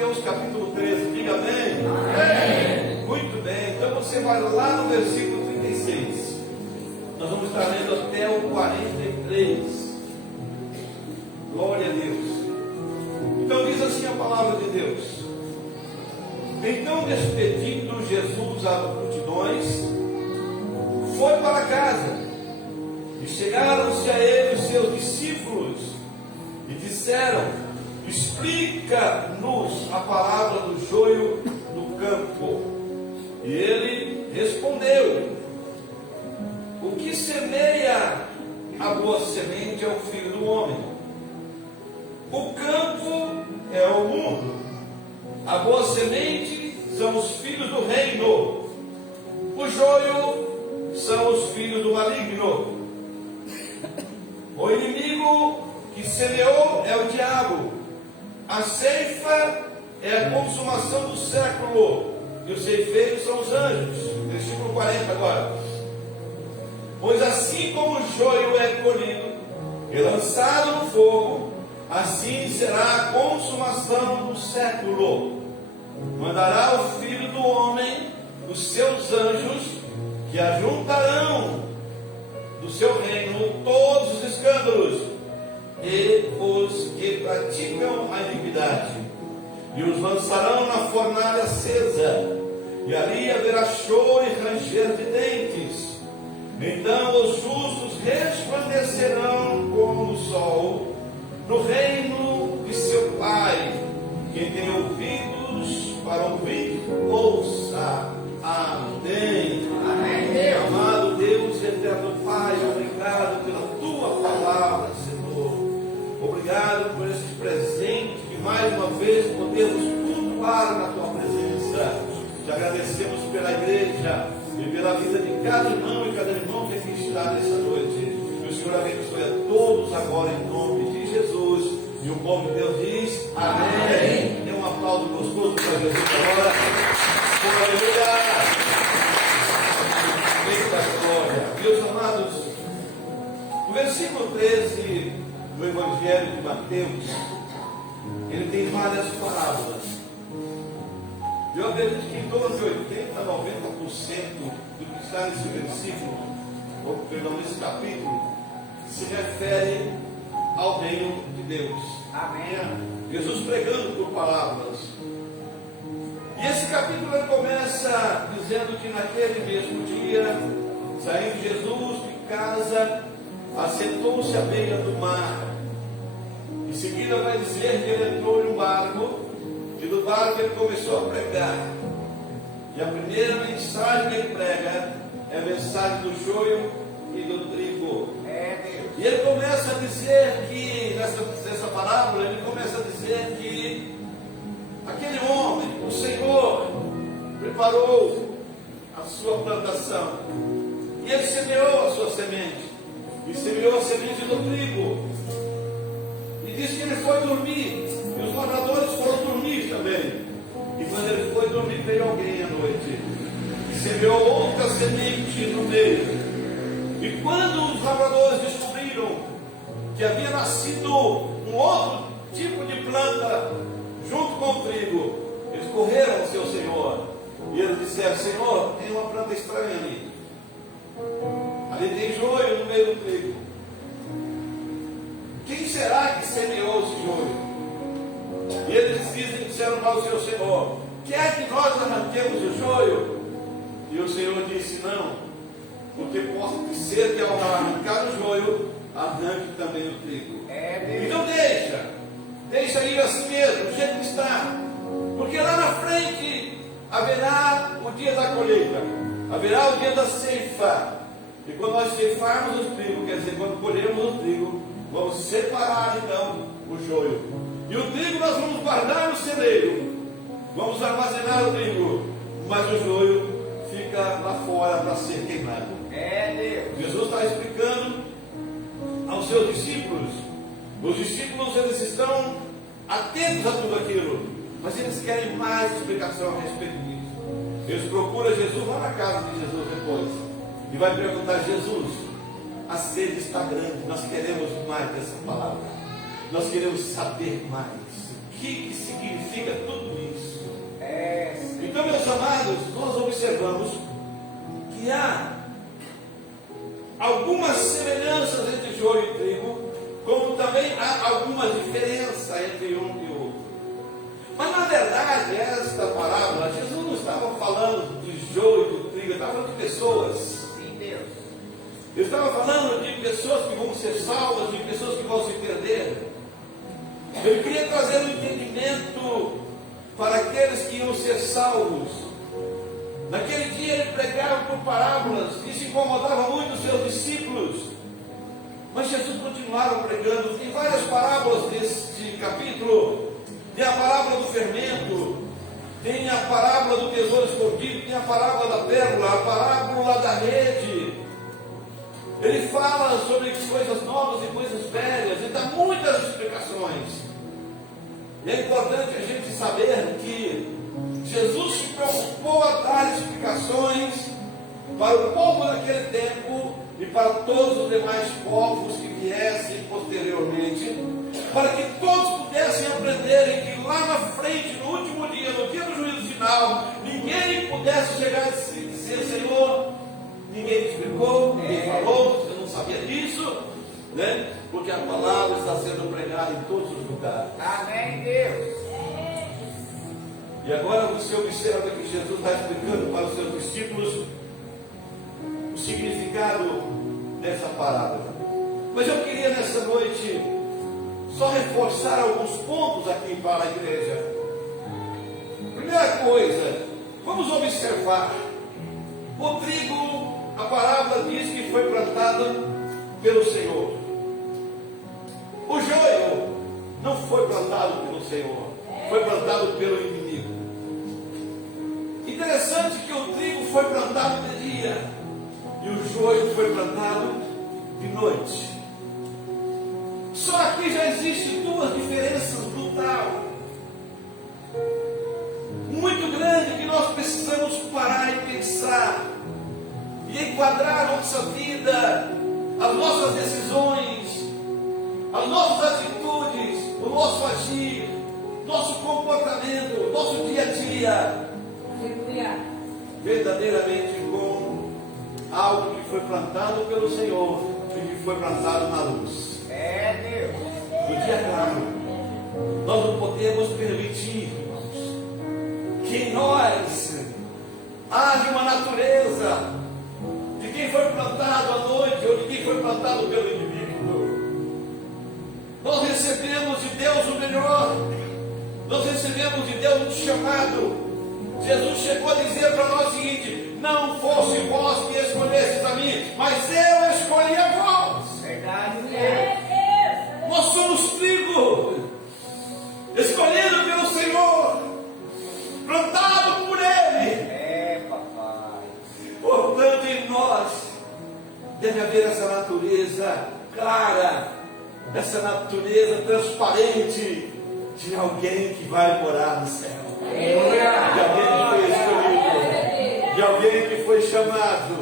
Mateus capítulo 13, diga amém. Amém. Muito bem, então você vai lá no versículo 36. Nós vamos estar lendo até o 43. Glória a Deus. Então diz assim a palavra de Deus: então, despedindo Jesus as multidões, foi para casa, e chegaram-se a ele os seus discípulos e disseram: explica-nos a palavra do joio no campo. E ele respondeu: o que semeia a boa semente é o Filho do Homem. O campo é o mundo. A boa semente são os filhos do reino. O joio são os filhos do maligno. O inimigo que semeou é o diabo. A ceifa é a consumação do século, e os ceifeiros são os anjos. Versículo 40 agora. Pois assim como o joio é colhido e lançado no fogo, assim será a consumação do século. Mandará o Filho do Homem os seus anjos, que ajuntarão do seu reino todos os escândalos e os que praticam a iniquidade, e os lançarão na fornalha acesa, e ali haverá choro e ranger de dentes. Então os justos resplandecerão como o sol no reino de seu Pai. Quem tem ouvidos para ouvir, ouça. Amém. Amém. Amado Deus, eterno Pai, obrigado pela tua palavra, Senhor. Obrigado por esse presente que mais uma vez podemos cultuar na tua presença. Te agradecemos pela igreja e pela vida de cada irmão e cada irmão que aqui está nessa noite. Que o Senhor abençoe a todos agora em nome de Jesus. E o povo de Deus diz amém. Dê um aplauso gostoso para Jesus agora. Aleluia. Eita glória. Meus amados, o versículo 13 do Evangelho de Mateus, ele tem várias parábolas. Eu acredito que em torno de 80 a 90% do que está nesse versículo, ou perdão, nesse capítulo, se refere ao reino de Deus. Amém. Jesus pregando por palavras. E esse capítulo ele começa dizendo que naquele mesmo dia, saindo Jesus de casa, assentou-se à beira do mar. Em seguida vai dizer que ele entrou em um barco, e do barco ele começou a pregar. E a primeira mensagem que ele prega é a mensagem do joio e do trigo. E ele começa a dizer que, nessa parábola, ele começa a dizer que aquele homem, o Senhor, preparou a sua plantação. E ele semeou a sua semente. E semeou a semente do trigo. E diz que ele foi dormir. E os lavradores foram dormir também. E quando ele foi dormir, veio alguém à noite. E semeou outra semente no meio. E quando os lavradores descobriram que havia nascido um outro tipo de planta junto com o trigo, eles correram ao seu Senhor. E eles disseram: Senhor, tem uma planta estranha ali. Ali tem joio no meio do trigo. Quem será que semeou esse joio? E eles disseram para o seu Senhor: quer que nós arranquemos o joio? E o Senhor disse: não, porque pode ser que ao arrancar o joio, arranque também o trigo. Então deixa ir assim mesmo, do jeito que está, porque lá na frente haverá o dia da colheita, haverá o dia da ceifa. E quando nós ceifarmos o trigo, quer dizer, quando colhermos o trigo, vamos separar então o joio. E o trigo nós vamos guardar no celeiro, vamos armazenar o trigo, mas o joio fica lá fora para ser queimado. Jesus está explicando aos seus discípulos. Os discípulos, eles estão atentos a tudo aquilo, mas eles querem mais explicação a respeito disso. Eles procuram Jesus lá na casa de Jesus depois e vai perguntar: Jesus, a sede está grande, nós queremos mais dessa palavra, nós queremos saber mais. que significa tudo isso? Então, meus amados, nós observamos que há algumas semelhanças entre joio e trigo, como também há alguma diferença entre um e outro. Mas na verdade, esta parábola, Jesus não estava falando de joio e do trigo, ele estava falando de pessoas. Sim, Deus. Ele estava falando de pessoas que vão ser salvas, de pessoas que vão se perder. Ele queria trazer um entendimento para aqueles que iam ser salvos. Naquele dia ele pregava por parábolas, isso incomodava muito os seus discípulos. Mas Jesus continuava pregando. Tem várias parábolas neste capítulo. Tem a parábola do fermento, tem a parábola do tesouro escondido, tem a parábola da pérola, a parábola da rede. Ele fala sobre coisas novas e coisas velhas, ele dá muitas explicações. E é importante a gente saber que Jesus se preocupou a dar explicações para o povo daquele tempo e para todos os demais povos que viessem posteriormente, para que todos pudessem aprenderem que lá na frente, no último dia, no dia do juízo final, ninguém pudesse chegar a dizer: Senhor, ninguém me explicou, ninguém falou, você não sabia disso, né? Porque a palavra está sendo pregada em todos os lugares. Amém, Deus. E agora você observa que Jesus está explicando para os seus discípulos o significado dessa parábola. Mas eu queria nessa noite só reforçar alguns pontos aqui para a igreja. Primeira coisa, vamos observar. O trigo, a parábola diz que foi plantada pelo Senhor. O joio não foi plantado pelo Senhor, foi plantado pelo inimigo. Interessante que o trigo foi plantado de dia e o joio foi plantado de noite. Só aqui já existem duas diferenças brutais, muito grande, que nós precisamos parar e pensar e enquadrar a nossa vida, as nossas decisões, as nossas atitudes, o nosso agir, nosso comportamento, nosso dia a dia, verdadeiramente com algo que foi plantado pelo Senhor e que foi plantado na luz. Deus. No dia claro, nós não podemos permitir, irmãos, que em nós haja uma natureza de quem foi plantado à noite ou de quem foi plantado pelo inimigo. Nós recebemos de Deus o melhor, nós recebemos de Deus um chamado. Jesus chegou a dizer para nós o seguinte: não fosse vós que escolhestes a mim, mas eu escolhi a vós. Verdade, Deus. Nós somos trigo, escolhido pelo Senhor, plantado por Ele. Papai. Portanto, em nós deve haver essa natureza clara, essa natureza transparente de alguém que vai morar no céu. De alguém que foi escolhido, de alguém que foi chamado,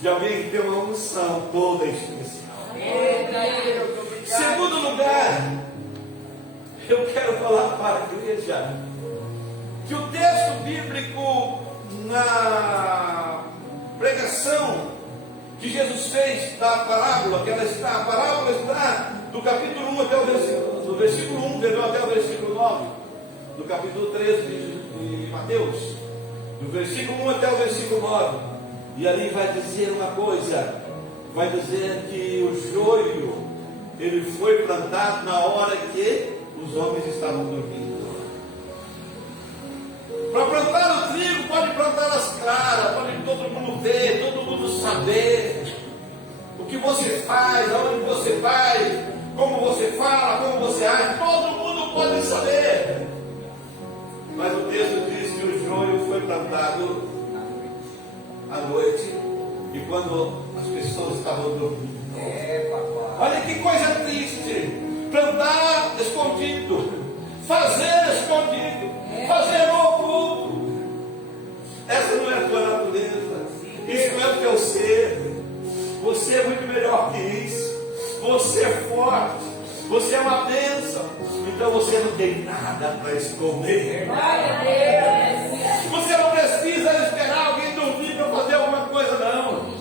de alguém que tem uma unção toda especial. Segundo lugar, eu quero falar para a igreja que o texto bíblico na pregação que Jesus fez da parábola, a parábola está do capítulo 1 até o versículo, do versículo 1 até o versículo 9. Do capítulo 13 de Mateus, do versículo 1 até o versículo 9, e ali vai dizer uma coisa, vai dizer que o joio, ele foi plantado na hora que os homens estavam dormindo. Para plantar o trigo, pode plantar as claras, pode todo mundo ver, todo mundo saber o que você faz, aonde você vai, como você fala, como você age, todo mundo pode saber. Mas o texto diz que o joio foi plantado à noite e quando as pessoas estavam dormindo. Papai. Olha que coisa triste. Plantar escondido, fazer escondido, fazer oculto. Essa não é a tua natureza. Isso não é o teu ser. Você é muito melhor que isso. Você é forte. Você é uma bênção. Então você não tem nada para esconder. Verdade. Você não precisa esperar alguém dormir para fazer alguma coisa, não.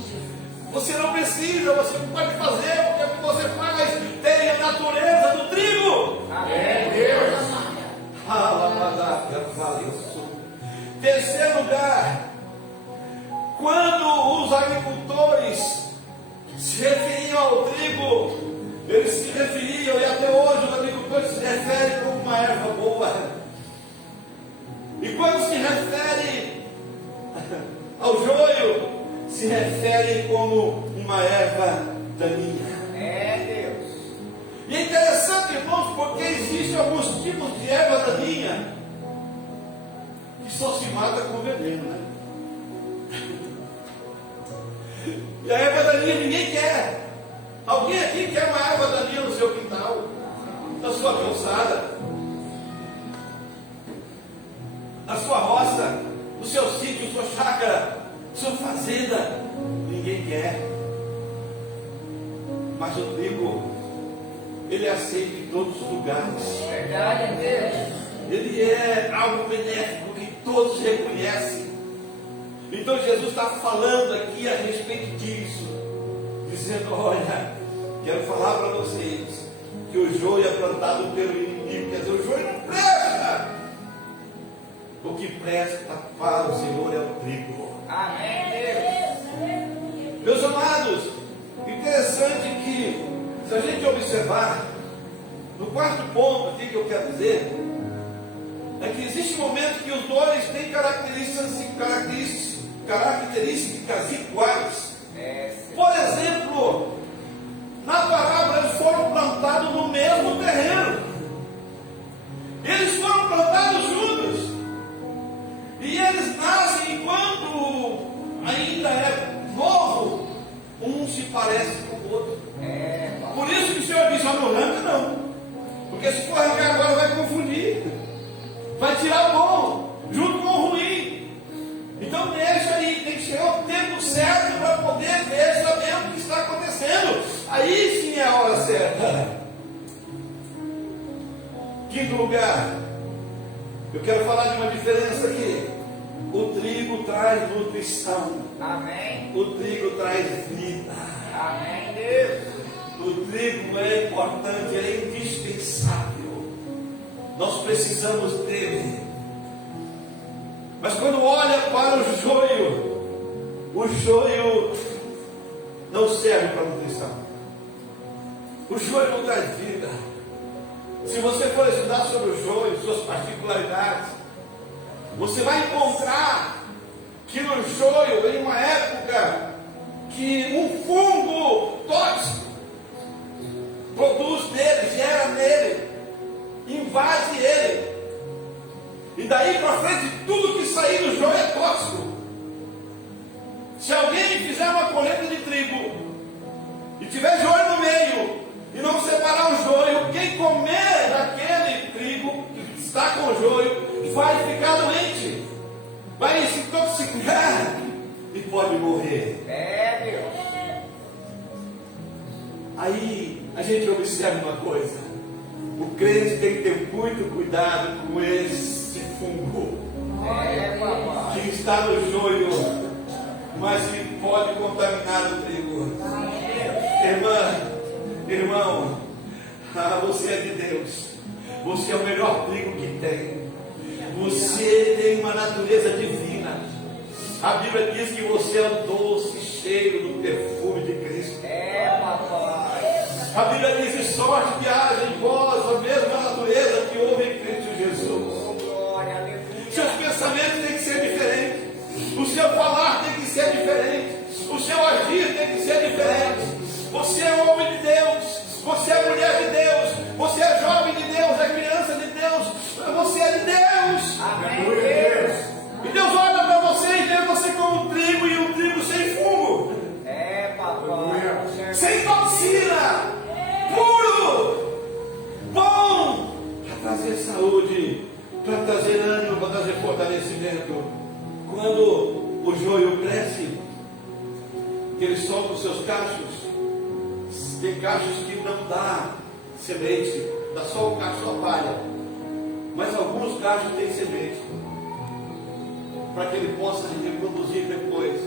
Você não precisa, você pode fazer, porque o que você faz tem a natureza do trigo. Amém, Deus. Terceiro lugar, quando os agricultores se referiam ao trigo, eles se referiam, e até hoje os agricultores se referem como uma erva boa. E quando se refere ao joio, se refere como uma erva daninha. É, Deus. E é interessante, irmãos, porque existem alguns tipos de erva daninha que só se mata com veneno, né? E a erva daninha ninguém quer. Alguém aqui quer uma erva daninha no seu quintal, na sua calçada, na sua roça, no seu sítio, sua chácara, sua fazenda? Ninguém quer. Mas o trigo, ele é aceito em todos os lugares. Verdade, Deus. Ele é algo benéfico que todos reconhecem. Então Jesus está falando aqui a respeito disso, dizendo: olha, quero falar para vocês que o joio é plantado pelo inimigo. Quer dizer, o joio não presta. O que presta para o Senhor é o trigo. Amém, Deus. Meus amados, interessante que, se a gente observar, no quarto ponto aqui que eu quero dizer, é que existe um momento que os dois têm características iguais. Por exemplo, na parábola eles foram plantados no mesmo terreno. Eles foram plantados juntos. E eles nascem enquanto ainda é novo. Um se parece com o outro. Por isso que o Senhor disse: não arranca não. Porque se for arrancar agora vai confundir. Vai tirar o bom junto com o ruim. Então deixa aí, tem que chegar o tempo certo para poder ver, sabendo o que está acontecendo. Aí sim é a hora certa. Quinto lugar, eu quero falar de uma diferença aqui. O trigo traz nutrição. Amém. O trigo traz vida. Amém, Deus. O trigo é importante, ele é indispensável. Nós precisamos dele. Mas quando olha para o joio não serve para nutrição. O joio não traz vida. Se você for estudar sobre o joio, suas particularidades, você vai encontrar que no joio, em uma época que um fungo tóxico produz nele, gera nele, invade ele, e daí para frente tudo que sair do joio é tóxico. Se alguém fizer uma colheita de trigo e tiver joio no meio e não separar o joio, quem comer daquele trigo que está com o joio vai ficar doente, vai se intoxicar e pode morrer. Deus. Aí a gente observa uma coisa: o crente tem que ter muito cuidado com esse fungo Papai. que está no joio, mas que pode contaminar o trigo. Irmão, você é de Deus, você é o melhor trigo que tem, você tem uma natureza divina. A Bíblia diz que você é o doce cheiro do perfume de Cristo. Papai. A Bíblia diz: de sorte que haja em vós a mesma natureza que houve em Cristo Jesus. Glória a Deus. Seus pensamentos têm que ser diferentes, o seu falar tem que ser diferente, o seu agir tem que ser diferente. Você é homem de Deus, você é mulher de Deus, você é jovem de Deus, é criança de Deus, você é de Deus. Amém, Deus. E Deus olha para você e vê você como um trigo, e um trigo sem fungo, Papai. sem toxina, puro, bom, para trazer saúde, para trazer ânimo, para trazer fortalecimento. Quando o joio cresce, que ele solta os seus cachos, tem cachos que não dá semente, dá só o cacho, só a palha. Mas alguns cachos têm semente, para que ele possa reproduzir depois.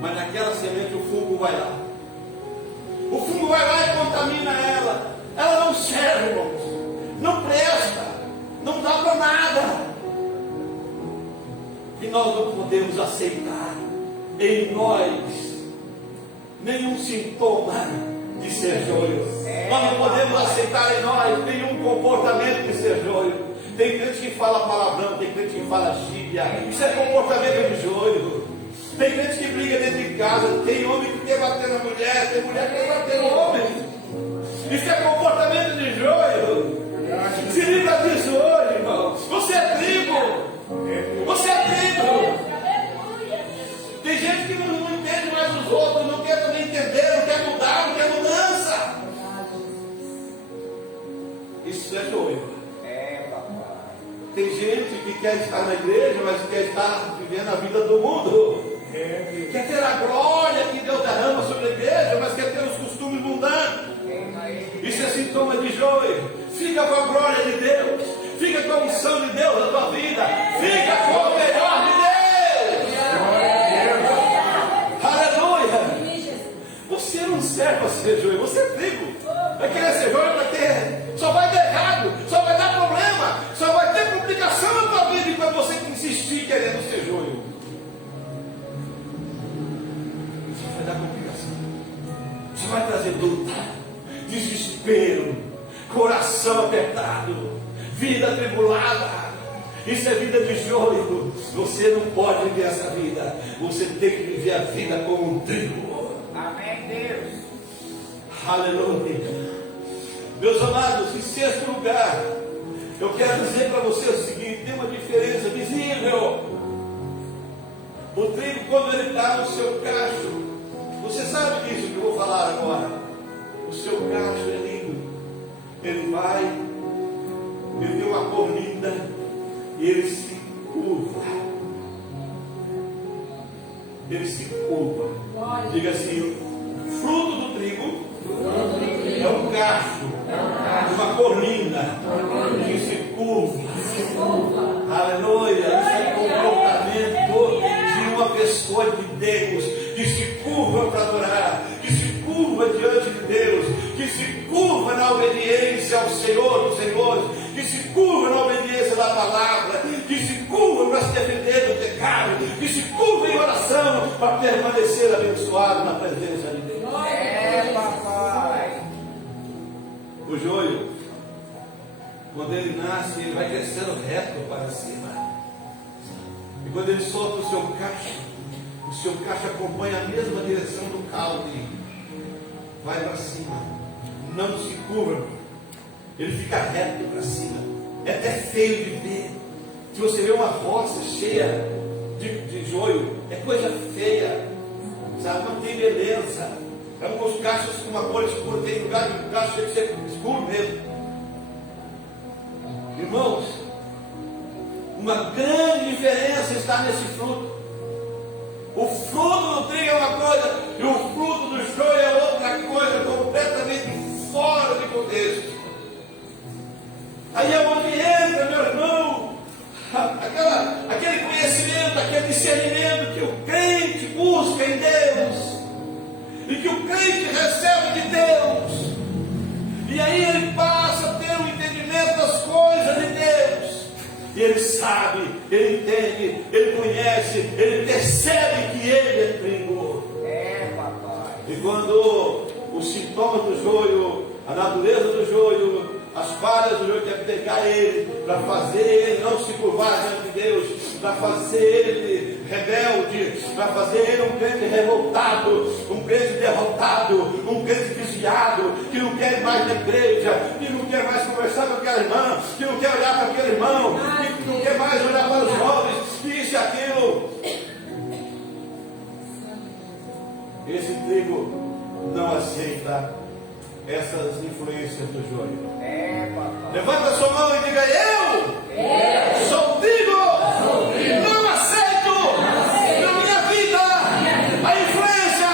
Mas naquela semente o fungo vai lá. O fungo vai lá e contamina ela. Ela não serve, irmãos. Não presta. Não dá para nada. E nós não podemos aceitar em nós nenhum sintoma de ser joio. Nós não podemos aceitar em nós nenhum comportamento de ser joio. Tem crente que fala palavrão, tem crente que fala gíria. Isso é comportamento de joio. Tem crente que briga dentro de casa, tem homem que quer bater na mulher, tem mulher que quer bater no homem. Isso é comportamento de joio. Se livra disso hoje, irmão. Você é trigo. Você é trigo. Tem gente que não entende mais os outros, não quer também entender, não quer mudar, não quer mudança. Isso é joio. Tem gente que quer estar na igreja, mas quer estar vivendo a vida do mundo. Quer ter a glória que Deus derrama sobre a igreja, mas quer ter os costumes mundanos. Isso é sintoma de joio. Fica com a glória de Deus. Fica com a unção de Deus na tua vida. Fica com o melhor de Deus. Aleluia. Você não serve para ser joio, você é trigo. Vai querer ser joio para ter. Só vai dar errado, só vai dar problema, só vai ter complicação na tua vida enquanto você insistir querendo ser joio. Só vai dar complicação. Só vai trazer luta, desespero, coração apertado, vida atribulada. Isso é vida de joio. Você não pode viver essa vida. Você tem que viver a vida como um trigo. Amém, Deus. Aleluia. Meus amados, em sexto lugar, eu quero dizer para você o seguinte: tem uma diferença visível. O trigo, quando ele está no seu cacho, você sabe disso que eu vou falar agora. O seu cacho é lindo. Ele vai, ele tem uma cor linda e ele se curva. Ele se curva. Diga assim: fruto do trigo é um cacho, uma cor linda, que se curva. Aleluia. Isso é comportamento de uma pessoa de Deus, que se curva para adorar, que se curva diante de Deus, que se curva na obediência ao Senhor dos Senhores, que se curva na obediência da palavra, que se curva para se defender do pecado, que se curva em oração para permanecer abençoado na presença de Deus. Papai. O joio, quando ele nasce, ele vai crescendo reto para cima. E quando ele solta o seu cacho acompanha a mesma direção do caule. Vai para cima. Não se curva. Ele fica reto para cima. É até feio de ver. Se você vê uma roça cheia de joio, é coisa feia. Sabe? Não tem beleza. Os cachos com uma cor escura, tem lugar que o cacho tem que ser escuro mesmo. Irmãos, uma grande diferença está nesse fruto. O fruto do trigo é uma coisa e o fruto do joio é outra coisa, completamente fora de contexto. Aí é onde entra, meu irmão, aquele conhecimento, aquele discernimento que o crente busca em Deus. E que o crente recebe de Deus. E aí ele passa a ter um entendimento das coisas de Deus. E ele sabe, ele entende, ele conhece, ele percebe que ele é trigo. Papai. E quando os sintomas do joio, a natureza do joio, as falhas do joio quer pegar ele, para fazer ele não se curvar diante de Deus, para fazer ele rebelde, para fazer ele um crente revoltado, um crente derrotado, um crente desviado, que não quer ir mais na igreja, que não quer mais conversar com aquela irmã, que não quer olhar para aquele irmão, que não quer mais olhar para os jovens, que isso e aquilo. Esse trigo não aceita essas influências do joio. Papai. Levanta a sua mão e diga: eu sou trigo, não aceito na minha vida a influência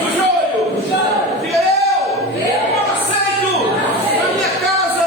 do joio. Diga: eu não aceito na minha casa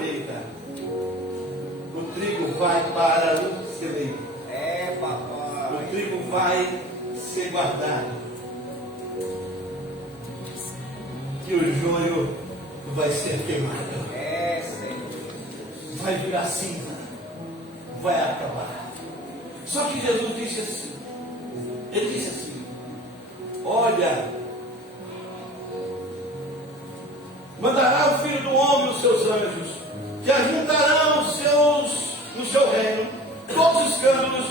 colheita, o trigo vai para o celeiro. É, papai. O trigo vai ser guardado. E o joio vai ser queimado. É, Senhor. Vai virar cinza. Vai acabar. Só que Jesus disse assim. Ele disse assim: olha, mandará o Filho do Homem os seus anjos, que ajuntarão no seu reino todos os escândalos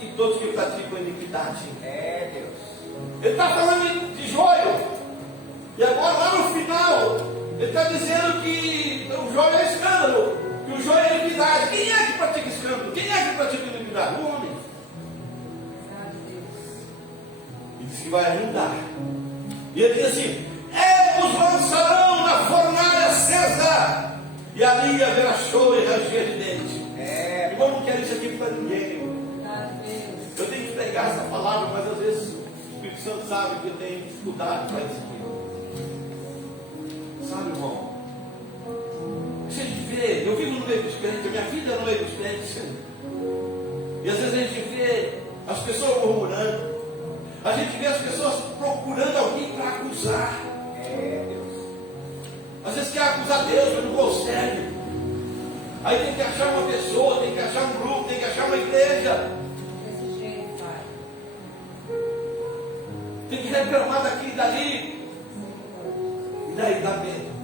e todos que praticam iniquidade. É, Deus. Ele está falando de joio. E agora lá no final, ele está dizendo que o joio é escândalo, que o joio é iniquidade. Quem é que pratica escândalo? Quem é que pratica iniquidade? O homem. Ele diz que vai ajudar. E ele diz assim: os lançarão na fornalha acesa, e ali haverá choro e ranger de dente. Irmão, não quero isso aqui para ninguém. Eu tenho que pregar essa palavra, mas às vezes o Espírito Santo sabe que eu tenho dificuldade para isso aqui. Sabe, irmão? A gente vê, eu vivo no meio dos crentes, a minha vida é no meio dos crentes. E às vezes a gente vê as pessoas murmurando, a gente vê as pessoas procurando alguém para acusar. É, Deus. Às vezes quer acusar Deus, mas não consegue. Aí tem que achar uma pessoa, tem que achar um grupo, tem que achar uma igreja. Tem que reclamar daqui e dali. E daí dá medo.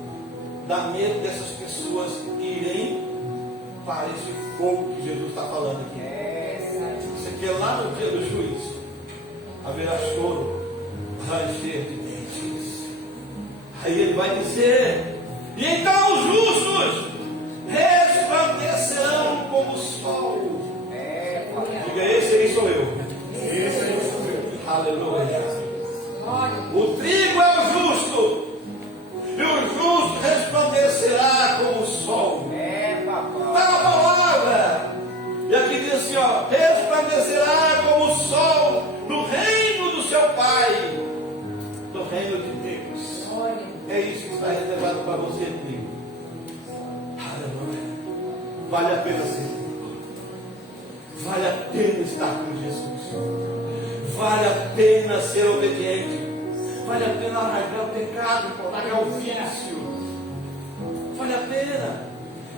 Dá medo dessas pessoas irem para esse fogo que Jesus está falando aqui. Isso aqui é lá no dia do juízo. Haverá choro, ranger de dentes. Aí ele vai dizer: e então os justos resplandecerão como o sol. Diga: esse aí sou eu. Esse aí sou eu. Aleluia. O trigo é o justo, e o justo resplandecerá como o sol. Está na palavra. E aqui diz assim: resplandecerá como o sol no reino do seu Pai, no reino de Deus. É isso que está reservado para você, comigo. Aleluia. Vale a pena ser. Vale a pena estar com Jesus. Vale a pena ser obediente. Vale a pena largar o pecado, largar o vício. Vale a pena.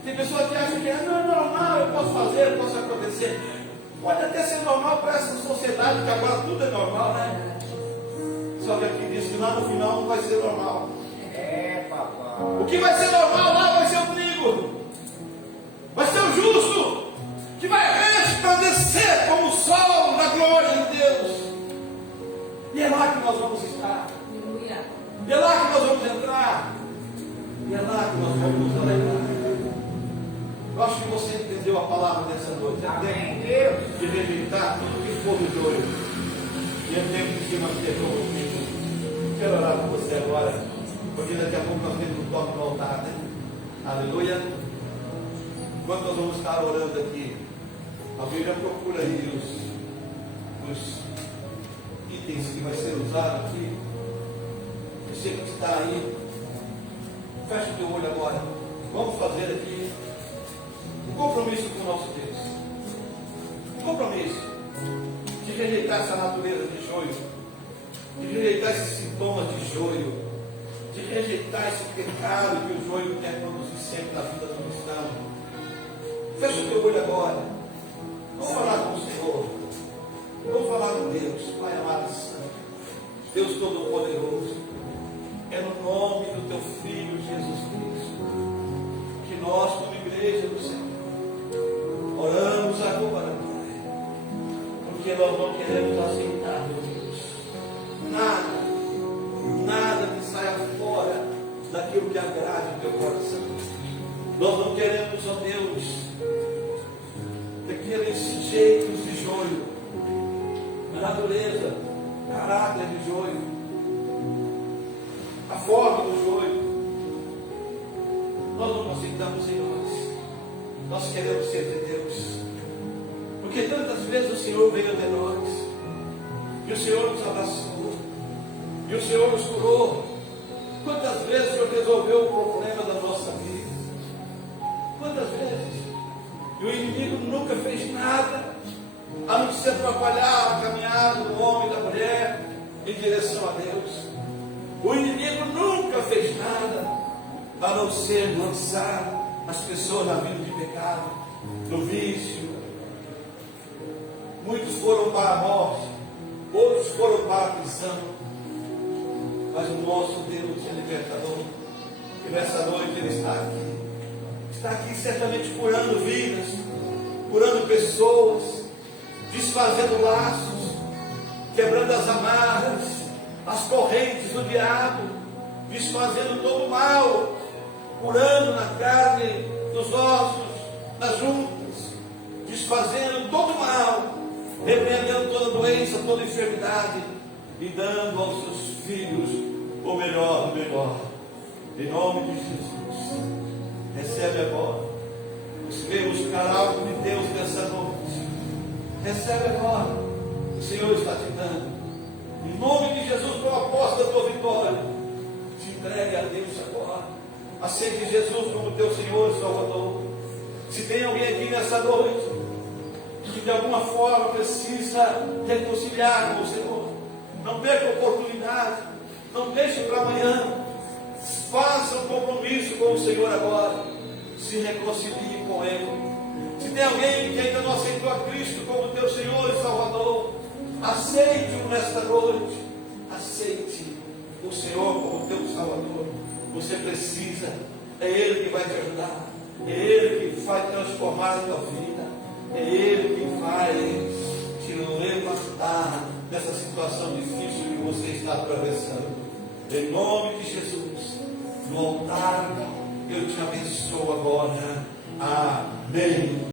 Tem pessoas que acham que não é normal, eu posso fazer, posso acontecer. Pode até ser normal para essa sociedade, que agora tudo é normal, né? Só que aqui diz que lá no final não vai ser normal. O que vai ser normal lá vai ser o trigo. Vai ser o justo, que vai resplandecer como o sol da glória de Deus. E é lá que nós vamos estar. E é lá que nós vamos entrar. E é lá que nós vamos nos alegrar. Eu acho que você entendeu a palavra dessa noite. Amém, Deus. De rejeitar tudo que for do joio. E é tempo de se manter como filho. Quero orar com você agora, porque daqui a pouco nós temos um toque no altar, né? Aleluia. Enquanto nós vamos estar orando aqui, alguém já procura aí os itens que vai ser usado aqui. Você que está aí, fecha o teu olho agora. Vamos fazer aqui um compromisso com o nosso Deus. Um compromisso de rejeitar essa natureza de joio, de rejeitar esses sintomas de joio, de rejeitar esse pecado que o joio quer produzir sempre na vida do cristão. Fecha o teu olho agora. Vamos falar com o Senhor. Vamos falar com Deus, Pai amado e santo, Deus Todo-Poderoso. É no nome do teu Filho Jesus Cristo que nós, como igreja do Senhor, oramos agora, Pai, porque nós não queremos aceitar, meu Deus, nada que saia fora daquilo que agrade o teu coração. Nós não queremos, ó Deus, daqueles jeitos de joio, natureza, caráter de joio, a forma do joio. Nós não aceitamos em nós. Nós queremos ser de Deus. Porque tantas vezes o Senhor veio até nós, e o Senhor nos abraçou, e o Senhor nos curou. Quantas vezes o Senhor resolveu o problema da nossa vida? Quantas vezes? E o inimigo nunca fez nada a não ser atrapalhar a caminhada do homem e da mulher em direção a Deus. O inimigo nunca fez nada a não ser lançar as pessoas na vida de pecado, no vício. Muitos foram para a morte, outros foram para a prisão. Mas o nosso Deus é libertador. E nessa noite Ele está aqui. Está aqui certamente curando vidas, curando pessoas, desfazendo laços, quebrando as amarras, as correntes do diabo, desfazendo todo o mal, curando na carne, nos ossos, nas juntas, desfazendo todo o mal, repreendendo toda doença, toda enfermidade e dando aos seus filhos o melhor do melhor. Em nome de Jesus, recebe agora os meus caráter de Deus nessa noite. Recebe agora, o Senhor está te dando. Em nome de Jesus, com a posse da tua vitória, te entregue a Deus agora. Aceite Jesus como teu Senhor e Salvador. Se tem alguém aqui nessa noite que de alguma forma precisa reconciliar com o Senhor, não perca a oportunidade, não deixe para amanhã. Faça um compromisso com o Senhor agora. Se reconcilie com Ele. Se tem alguém que ainda não aceitou a Cristo como teu Senhor e Salvador, aceite-o nesta noite. Aceite o Senhor como teu Salvador. Você precisa, é Ele que vai te ajudar, é Ele que vai transformar a tua vida, é Ele que vai te levantar dessa situação difícil que você está atravessando. Em nome de Jesus, no altar, eu te abençoo agora. Amém.